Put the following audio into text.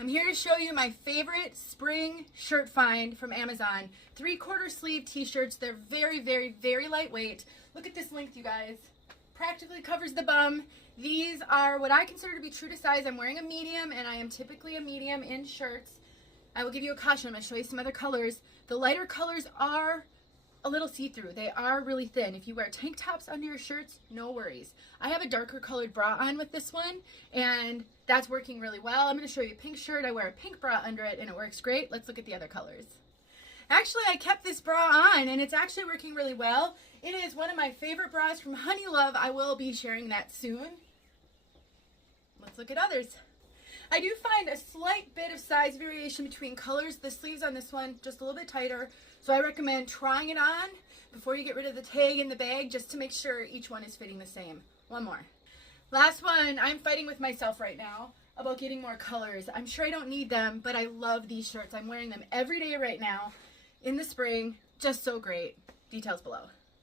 I'm here to show you my favorite spring shirt find from Amazon. 3/4 sleeve t-shirts. They're very, very, very lightweight. Look at this length, you guys. Practically covers the bum. These are what I consider to be true to size. I'm wearing a medium, and I am typically a medium in shirts. I will give you a caution. I'm going to show you some other colors. The lighter colors are a little see-through. They are really thin. If you wear tank tops under your shirts, no worries. I have a darker colored bra on with this one, and that's working really well. I'm going to show you a pink shirt. I wear a pink bra under it, and it works great. Let's look at the other colors. Actually, I kept this bra on, and it's actually working really well. It is one of my favorite bras from Honeylove. I will be sharing that soon. Let's look at others. I do find a slight bit of size variation between colors. The sleeves on this one just a little bit tighter, so I recommend trying it on before you get rid of the tag in the bag, just to make sure each one is fitting the same. One more. Last one. I'm fighting with myself right now about getting more colors. I'm sure I don't need them, but I love these shirts. I'm wearing them every day right now in the spring. Just so great. Details below.